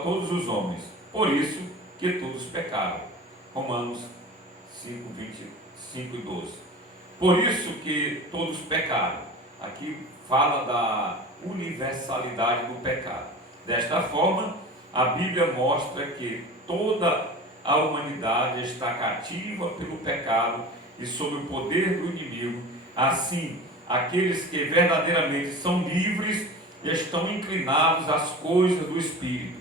a todos os homens, por isso que todos pecaram. Romanos 5, 25 e 12. Por isso que todos pecaram. Aqui fala da universalidade do pecado. Desta forma, a Bíblia mostra que toda a humanidade está cativa pelo pecado e sob o poder do inimigo. Assim, aqueles que verdadeiramente são livres estão inclinados às coisas do Espírito.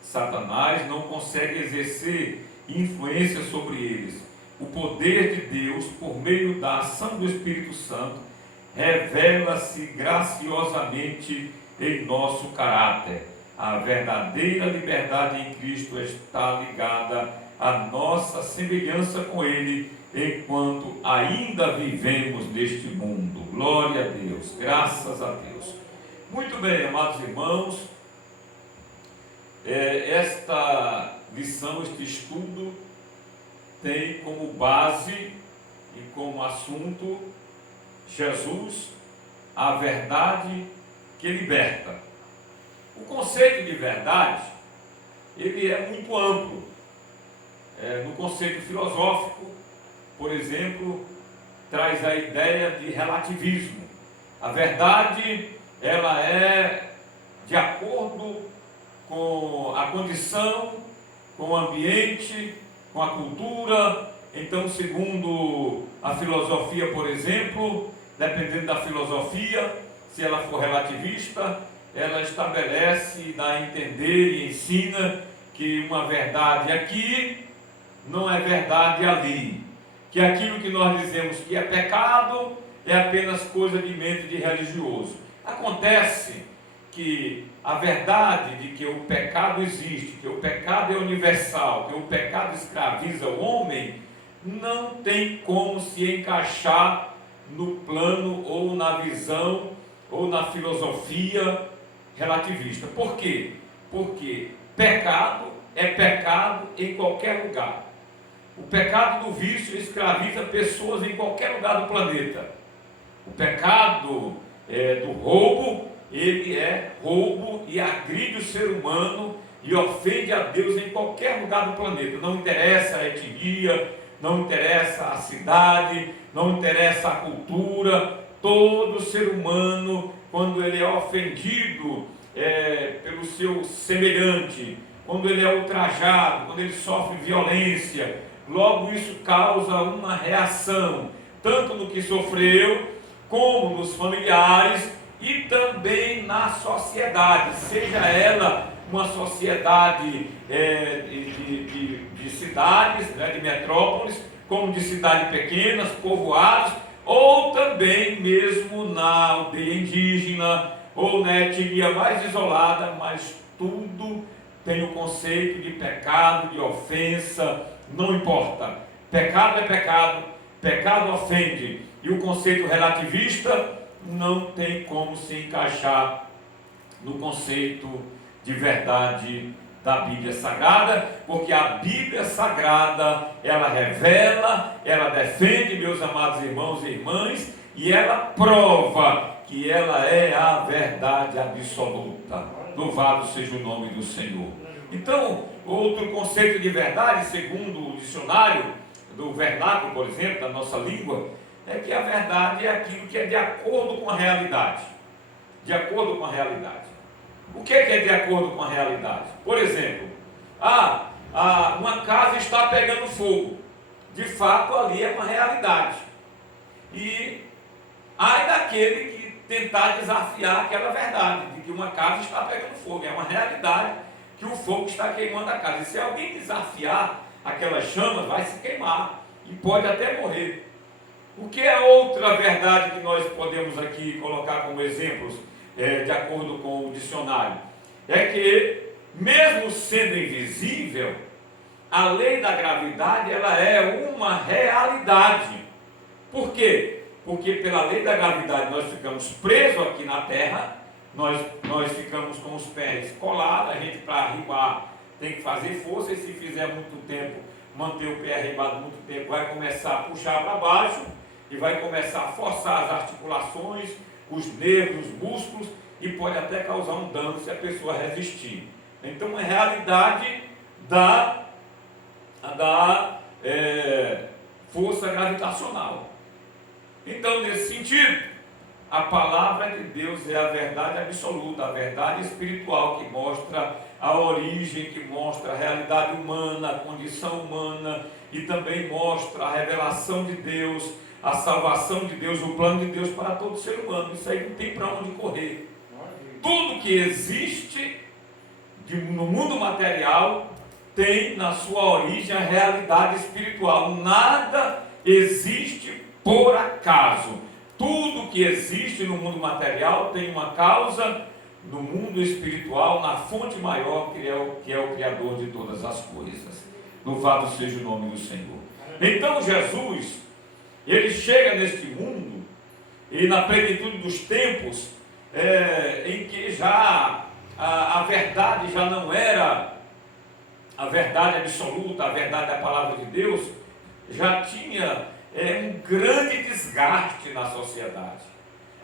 Satanás não consegue exercer influência sobre eles. O poder de Deus, por meio da ação do Espírito Santo, revela-se graciosamente em nosso caráter. A verdadeira liberdade em Cristo está ligada à nossa semelhança com Ele, enquanto ainda vivemos neste mundo. Glória a Deus, graças a Deus. Muito bem, amados irmãos, esta lição, este estudo, tem como base e como assunto Jesus, a verdade que liberta. O conceito de verdade, ele é muito amplo. No conceito filosófico, por exemplo, traz a ideia de relativismo. A verdade, ela é de acordo com a condição, com o ambiente, com a cultura. Então, segundo a filosofia, por exemplo, dependendo da filosofia, se ela for relativista, ela estabelece, dá a entender e ensina que uma verdade aqui não é verdade ali, que aquilo que nós dizemos que é pecado é apenas coisa de mente de religioso. Acontece que a verdade de que o pecado existe, que o pecado é universal, que o pecado escraviza o homem, não tem como se encaixar no plano ou na visão ou na filosofia relativista. Por quê? Porque pecado é pecado em qualquer lugar. O pecado do vício escraviza pessoas em qualquer lugar do planeta. O pecado do roubo, ele é roubo e agride o ser humano e ofende a Deus em qualquer lugar do planeta. Não interessa a etnia, não interessa a cidade, não interessa a cultura. Todo ser humano, quando ele é ofendido pelo seu semelhante, quando ele é ultrajado, quando ele sofre violência, logo isso causa uma reação, tanto no que sofreu, como nos familiares e também na sociedade, seja ela uma sociedade de cidades, de metrópoles, como de cidades pequenas, povoados, ou também mesmo na aldeia indígena, ou na etnia mais isolada, mas tudo tem o conceito de pecado, de ofensa, não importa. Pecado é pecado, pecado ofende, e o conceito relativista não tem como se encaixar no conceito de verdade da Bíblia Sagrada, porque a Bíblia Sagrada, ela revela, ela defende, meus amados irmãos e irmãs, e ela prova que ela é a verdade absoluta. Louvado seja o nome do Senhor. Então, outro conceito de verdade, segundo o dicionário do vernáculo, por exemplo, da nossa língua, é que a verdade é aquilo que é de acordo com a realidade. De acordo com a realidade. O que é de acordo com a realidade? Por exemplo, uma casa está pegando fogo. De fato, ali é uma realidade. E ai daquele que tentar desafiar aquela verdade, de que uma casa está pegando fogo. É uma realidade que o fogo está queimando a casa. E se alguém desafiar aquelas chamas, vai se queimar e pode até morrer. O que é outra verdade que nós podemos aqui colocar como exemplos, de acordo com o dicionário? É que, mesmo sendo invisível, a lei da gravidade, ela é uma realidade. Por quê? Porque pela lei da gravidade nós ficamos presos aqui na Terra, nós ficamos com os pés colados, a gente para arribar tem que fazer força, e se fizer muito tempo, manter o pé arribado muito tempo, vai começar a puxar para baixo, e vai começar a forçar as articulações, os nervos, os músculos, e pode até causar um dano se a pessoa resistir. Então, é a realidade da força gravitacional. Então, nesse sentido, a palavra de Deus é a verdade absoluta, a verdade espiritual que mostra a origem, que mostra a realidade humana, a condição humana, e também mostra a revelação de Deus, a salvação de Deus, o plano de Deus para todo ser humano. Isso aí não tem para onde correr. Tudo que existe no mundo material tem na sua origem a realidade espiritual. Nada existe por acaso. Tudo que existe no mundo material tem uma causa no mundo espiritual, na fonte maior que é o Criador de todas as coisas. Louvado seja o nome do Senhor. Então Jesus, ele chega neste mundo, e na plenitude dos tempos, em que já a verdade já não era a verdade absoluta, a verdade da palavra de Deus, já tinha um grande desgaste na sociedade.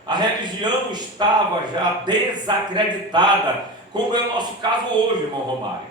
A religião estava já desacreditada, como é o nosso caso hoje, irmão Romário,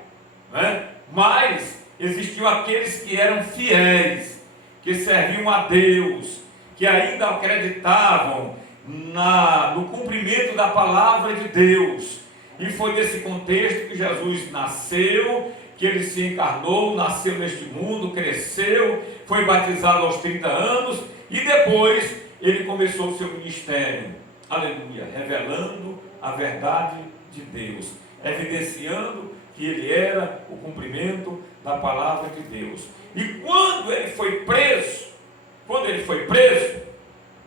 né? Mas existiam aqueles que eram fiéis, que serviam a Deus, que ainda acreditavam no cumprimento da palavra de Deus. E foi nesse contexto que Jesus nasceu, que ele se encarnou, nasceu neste mundo, cresceu, foi batizado aos 30 anos e depois ele começou o seu ministério, aleluia, revelando a verdade de Deus, evidenciando que ele era o cumprimento da palavra de Deus. E quando ele foi preso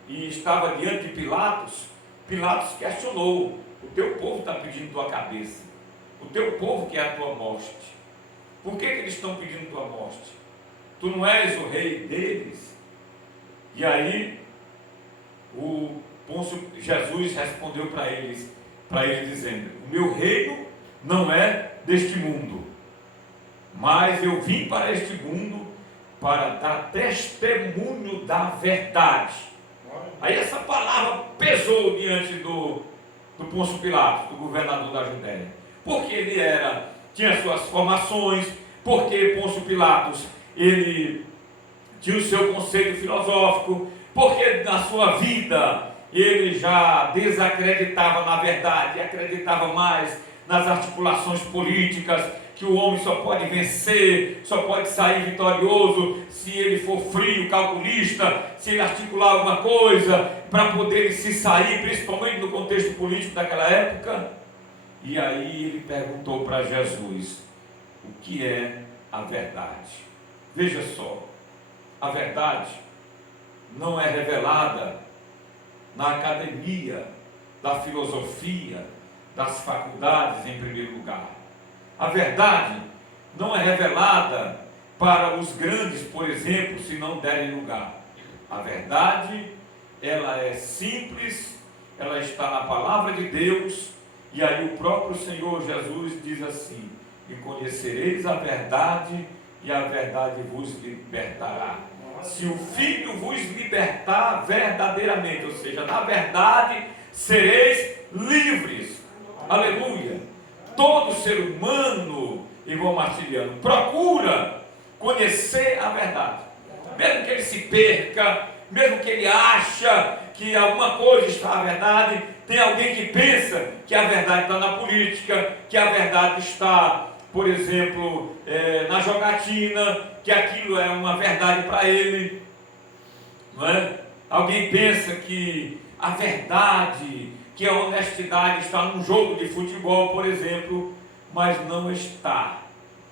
e estava diante de Pilatos, Pilatos questionou: o teu povo está pedindo tua cabeça, o teu povo quer a tua morte. Por que eles estão pedindo tua morte? Tu não és o rei deles? E aí Jesus respondeu para ele dizendo: o meu reino não é deste mundo, mas eu vim para este mundo para dar testemunho da verdade. Aí essa palavra pesou diante do Pôncio Pilatos, do governador da Judéia, porque ele tinha suas formações, porque Pôncio Pilatos ele tinha o seu conceito filosófico, porque na sua vida ele já desacreditava na verdade, acreditava mais nas articulações políticas, que o homem só pode vencer, só pode sair vitorioso se ele for frio, calculista, se ele articular alguma coisa para poder se sair, principalmente no contexto político daquela época. E aí ele perguntou para Jesus: o que é a verdade? Veja só, a verdade não é revelada na academia da filosofia, das faculdades em primeiro lugar. A verdade não é revelada para os grandes, por exemplo, se não derem lugar. A verdade, ela é simples, ela está na palavra de Deus, e aí o próprio Senhor Jesus diz assim: e conhecereis a verdade, e a verdade vos libertará. Se o Filho vos libertar verdadeiramente, ou seja, na verdade, sereis livres. Aleluia! Todo ser humano, irmão Martiliano, procura conhecer a verdade. Mesmo que ele se perca, mesmo que ele acha que alguma coisa está a verdade, tem alguém que pensa que a verdade está na política, que a verdade está, por exemplo, na jogatina, que aquilo é uma verdade para ele, não é? Alguém pensa que a verdade, que a honestidade está num jogo de futebol, por exemplo, mas não está.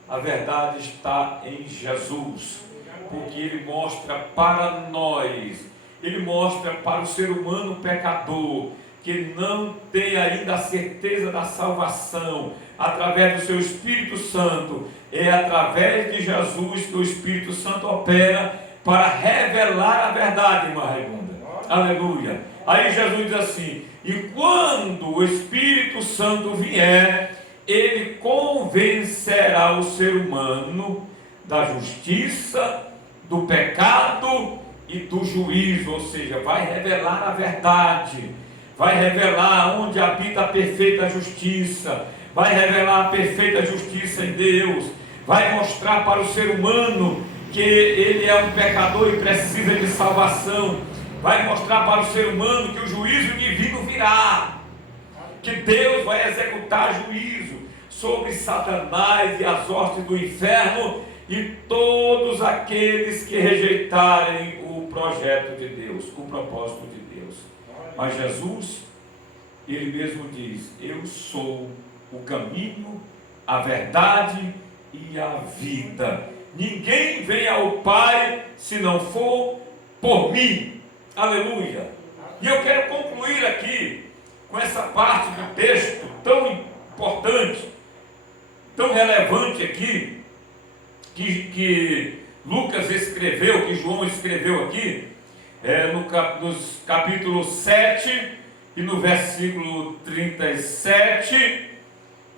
A verdade está em Jesus, porque ele mostra para nós, ele mostra para o ser humano pecador, que ele não tem ainda a certeza da salvação, através do seu Espírito Santo. É através de Jesus que o Espírito Santo opera para revelar a verdade, irmã Raimunda. Aleluia. Aí Jesus diz assim: e quando o Espírito Santo vier, ele convencerá o ser humano da justiça, do pecado e do juízo, ou seja, vai revelar a verdade, vai revelar onde habita a perfeita justiça, vai revelar a perfeita justiça em Deus, vai mostrar para o ser humano que ele é um pecador e precisa de salvação, vai mostrar para o ser humano que o juízo divino virá, que Deus vai executar juízo sobre Satanás e as hostes do inferno e todos aqueles que rejeitarem o projeto de Deus, o propósito de Deus. Mas Jesus, ele mesmo diz: eu sou o caminho, a verdade e a vida. Ninguém vem ao Pai se não for por mim. Aleluia. E eu quero concluir aqui com essa parte do texto tão importante, tão relevante aqui, que Lucas escreveu, que João escreveu aqui, nos capítulos 7 e no versículo 37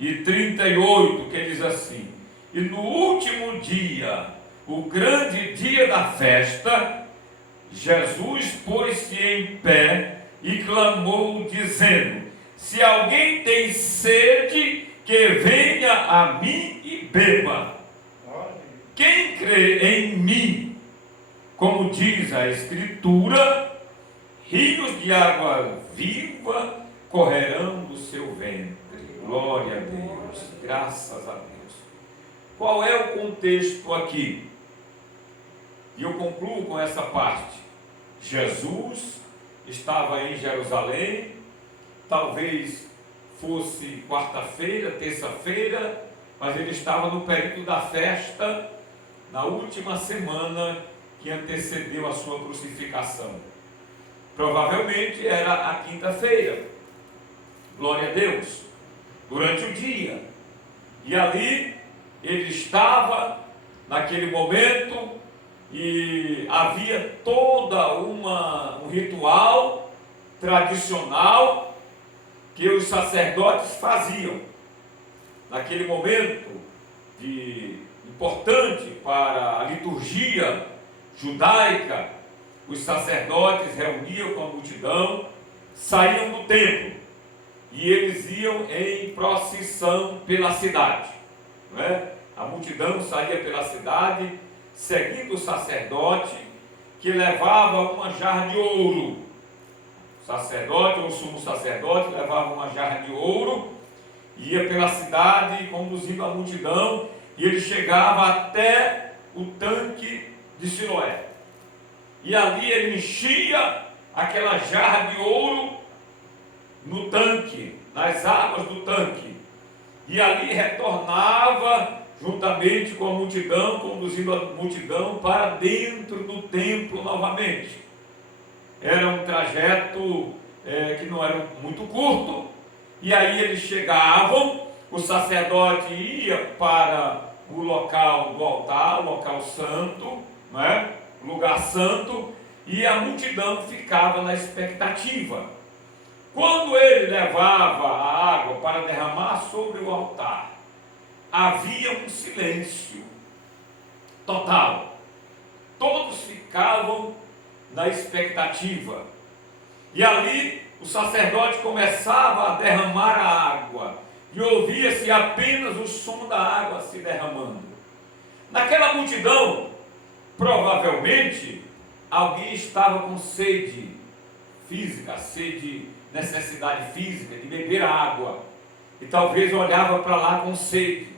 e 38, que diz assim: e no último dia, o grande dia da festa, Jesus pôs-se em pé e clamou, dizendo: se alguém tem sede, que venha a mim e beba. Quem crê em mim, como diz a Escritura, rios de água viva correrão do seu ventre. Glória a Deus, graças a Deus. Qual é o contexto aqui? E eu concluo com essa parte. Jesus estava em Jerusalém, talvez fosse quarta-feira, terça-feira, mas ele estava no período da festa, na última semana que antecedeu a sua crucificação. Provavelmente era a quinta-feira. Glória a Deus. Durante o dia. E ali ele estava naquele momento e havia toda um ritual tradicional que os sacerdotes faziam. Naquele momento importante para a liturgia judaica, os sacerdotes reuniam com a multidão, saíam do templo e eles iam em procissão pela cidade, não é? A multidão saía pela cidade seguindo o sacerdote, que levava uma jarra de ouro. O sacerdote ou o sumo sacerdote levava uma jarra de ouro, ia pela cidade conduzindo a multidão, e ele chegava até o tanque de Siloé. E ali ele enchia aquela jarra de ouro no tanque, nas águas do tanque. E ali retornava juntamente com a multidão, conduzindo a multidão para dentro do templo novamente. Era um trajeto que não era muito curto. E aí eles chegavam, o sacerdote ia para o local do altar, o local santo, né? Lugar santo, e a multidão ficava na expectativa. Quando ele levava a água para derramar sobre o altar, havia um silêncio total. Todos ficavam na expectativa. E ali o sacerdote começava a derramar a água e ouvia-se apenas o som da água se derramando. Naquela multidão, provavelmente, alguém estava com sede física, necessidade física de beber água, e talvez olhava para lá com sede.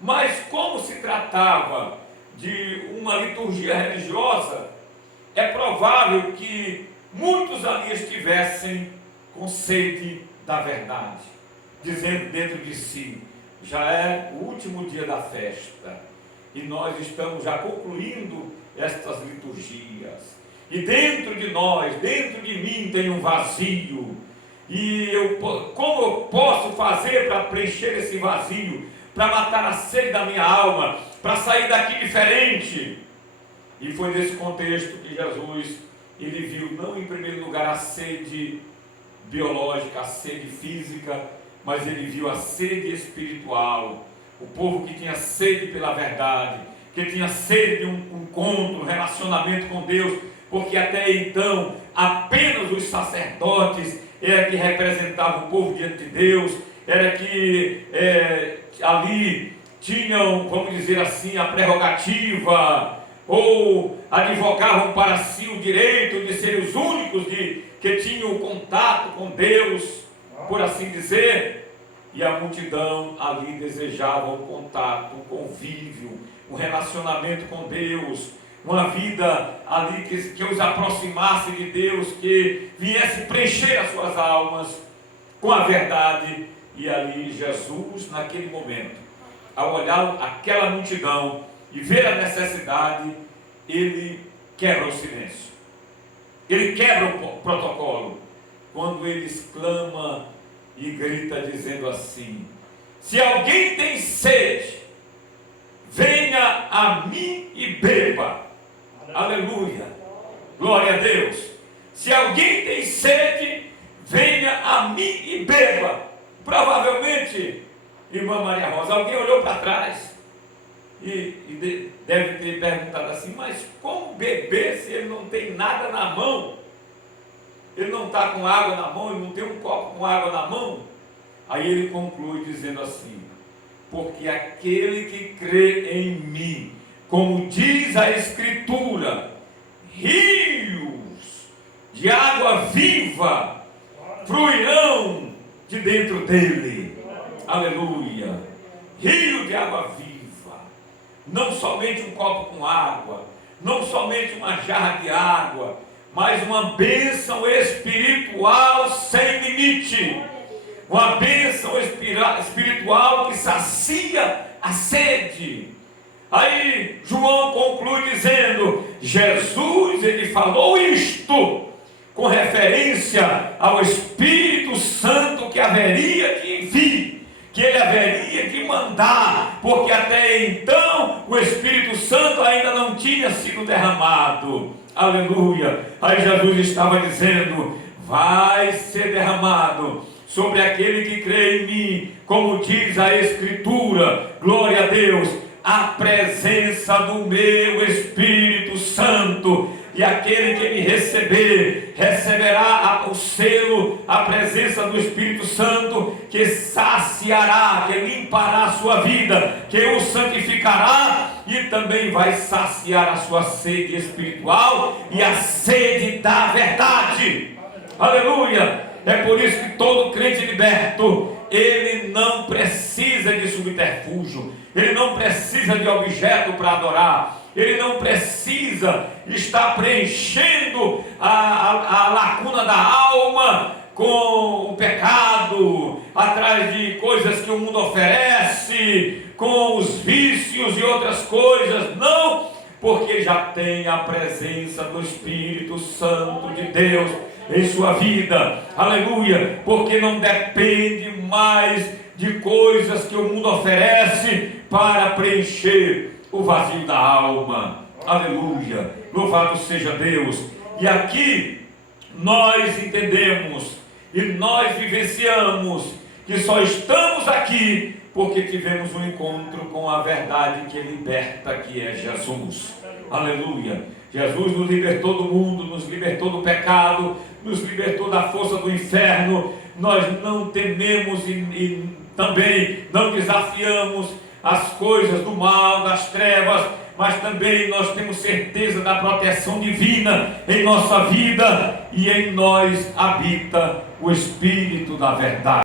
Mas como se tratava de uma liturgia religiosa, é provável que muitos ali estivessem com sede da verdade, dizendo dentro de si: já é o último dia da festa, e nós estamos já concluindo estas liturgias, e dentro de nós, dentro de mim tem um vazio, e como eu posso fazer para preencher esse vazio, para matar a sede da minha alma, para sair daqui diferente? E foi nesse contexto que Jesus, ele viu não em primeiro lugar a sede biológica, a sede física, mas ele viu a sede espiritual. O povo que tinha sede pela verdade, que tinha sede de um encontro, um relacionamento com Deus, porque até então apenas os sacerdotes era que representavam o povo diante de Deus, era que ali tinham, vamos dizer assim, a prerrogativa, ou advogavam para si o direito de serem os únicos que tinham o contato com Deus, por assim dizer. E a multidão ali desejava o contato, o convívio, o relacionamento com Deus, uma vida ali que os aproximasse de Deus, que viesse preencher as suas almas com a verdade. E ali Jesus, naquele momento, ao olhar aquela multidão e ver a necessidade, ele quebra o silêncio, ele quebra o protocolo, quando ele exclama e grita dizendo assim: se alguém tem sede, venha a mim e beba. Aleluia, glória a Deus. Se alguém tem sede, venha a mim e beba. Provavelmente, irmã Maria Rosa, alguém olhou para trás e deve ter perguntado assim: mas como beber se ele não tem nada na mão? Ele não está com água na mão, ele não tem um copo com água na mão. Aí ele conclui dizendo assim: porque aquele que crê em mim, como diz a Escritura, rios de água viva fluirão de dentro dele. Aleluia. Rio de água viva. Não somente um copo com água, não somente uma jarra de água, mas uma bênção espiritual sem limite. Uma bênção espiritual que sacia a sede. Aí João conclui dizendo: Jesus, ele falou isto com referência ao Espírito Santo que haveria de vir, que ele haveria de mandar, porque até então o Espírito Santo ainda não tinha sido derramado. Aleluia. Aí Jesus estava dizendo: vai ser derramado sobre aquele que crê em mim, como diz a Escritura, glória a Deus, a presença do meu Espírito Santo. E aquele que me receber, receberá o selo, a presença do Espírito Santo, que saciará, que limpará a sua vida, que o santificará e também vai saciar a sua sede espiritual e a sede da verdade. Aleluia! É por isso que todo crente liberto, ele não precisa de subterfúgio, ele não precisa de objeto para adorar, ele não precisa estar preenchendo a lacuna da alma com o pecado, atrás de coisas que o mundo oferece, com os vícios e outras coisas. Não, porque já tem a presença do Espírito Santo de Deus em sua vida. Aleluia, porque não depende mais de coisas que o mundo oferece para preencher o vazio da alma. Aleluia, louvado seja Deus. E aqui nós entendemos e nós vivenciamos que só estamos aqui porque tivemos um encontro com a verdade que liberta, que é Jesus. Aleluia. Jesus nos libertou do mundo, nos libertou do pecado, nos libertou da força do inferno. Nós não tememos e também não desafiamos as coisas do mal, das trevas, mas também nós temos certeza da proteção divina em nossa vida, e em nós habita o Espírito da verdade.